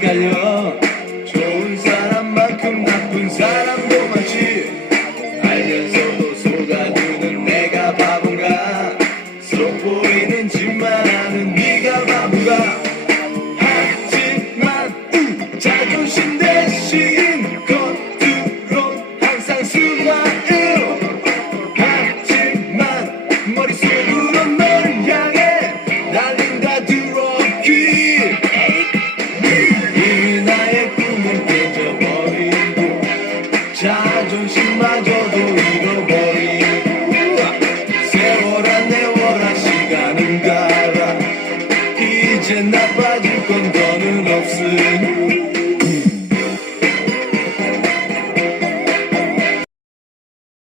갈려 좋은 사람만큼 나쁜 사람도 많지. 알면서도 속아두는 내가 바본가? 속 보이는 짓만 하는 네가 바보가? 하지만 우 자존심 대신 겉으로 항상 수마일 하지만 머릿속으로 널 향해 날린다 두렵기. 자존심마저도 잃어버린 세월아 내월아 시간은 가라. 이제 나빠질 건데.